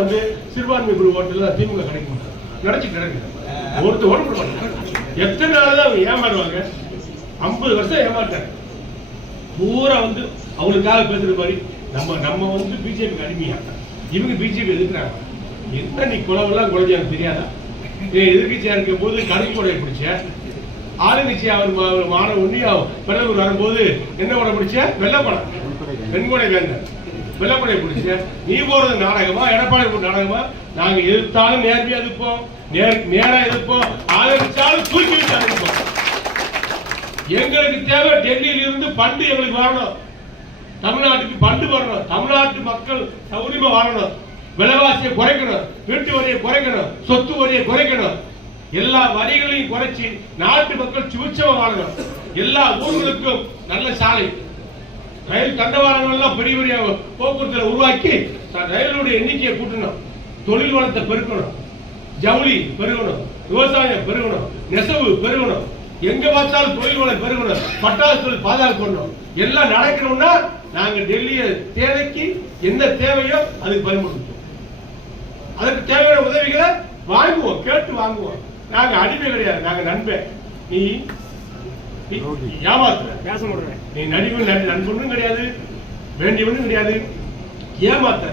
வந்து சிறுபான்மை குழு ஓட்டுல திமுக கிடைக்க மாட்டாங்க, நினைச்சு கிடக்கு ஒருத்தர் ஓட்டு போட மாட்டாங்க. எத்தனை நாள் தான் அவங்க ஏமாறுவாங்க? 50 வருஷம் ஏமாட்டாங்க. பூரா வந்து அவங்களுக்காக பேசுற மாதிரி நம்ம வந்து பிஜேபி அடிமையா, இவங்க பிஜேபி எதிர்க்கிறாங்க. என்ன நீ குளவெல்லாம் குழந்தை எனக்கு தெரியாதா? எதிர்கட்சியா இருக்கும் போது கருப்பு கொடையை பிடிச்ச, ஆளுங்கட்சி அவர் மாற ஒண்ணி பிரதமர் வரும்போது என்ன கொடை பிடிச்ச? வெள்ளப்படம், வெண்கொடை வேந்த வெள்ளப்படை பிடிச்ச. நீ போறது நாடகமா, எடப்பாடி நாடகமா? நாங்க எதிர்த்தாலும் நேர்மையா எதிர்ப்போம், நேரா எதிர்ப்போம், ஆதரிச்சாலும் தூக்கி வச்சு அனுப்போம். எங்களுக்கு தேவை டெல்லியில இருந்து பண்டு எங்களுக்கு வரணும், தமிழ்நாட்டுக்கு பண்டு வரணும், தமிழ்நாட்டு மக்கள் சௌரியமா வாழணும், விலைவாசியை குறைக்கணும், வீட்டு வரியை குறைக்கணும், சொத்து வரியை குறைக்கணும், எல்லா வரிகளையும் குறைச்சி நாட்டு மக்கள் சுபிட்சமா வாழணும். எல்லா ஊர்களுக்கும் நல்ல சாலை, ரயில் தண்டவாளங்கள் எல்லாம் பெரிய பெரிய போக்குவரத்துல உருவாக்கி ரயிலுடைய எண்ணிக்கையை கூட்டணும், தொழில் வளத்தை பெருக்கணும், ஜவுளி பெருகணும், விவசாயம் பெருகணும், நெசவு பெருகணும், எங்க பார்த்தாலும் தொழில் வளம் பெருகணும், பட்டாசு தொழில் பாதுகாக்கணும். எல்லாம் நடக்கணும்னா நாங்க டெல்லிய தேவைக்கு என்ன தேவையோ அதுக்கு பயன்படுத்துவோம். அதுக்கு தேவையான உதவிகளை வாங்குவோம், கேட்டு வாங்குவோம். நாங்க அடிமை கிடையாது, நாங்க நண்பன். நீ ஏமாத்துற, பேச முடியல, நீ நடிப்பு நண்பனும் கிடையாது, வேண்டியவனும் கிடையாது, ஏமாத்த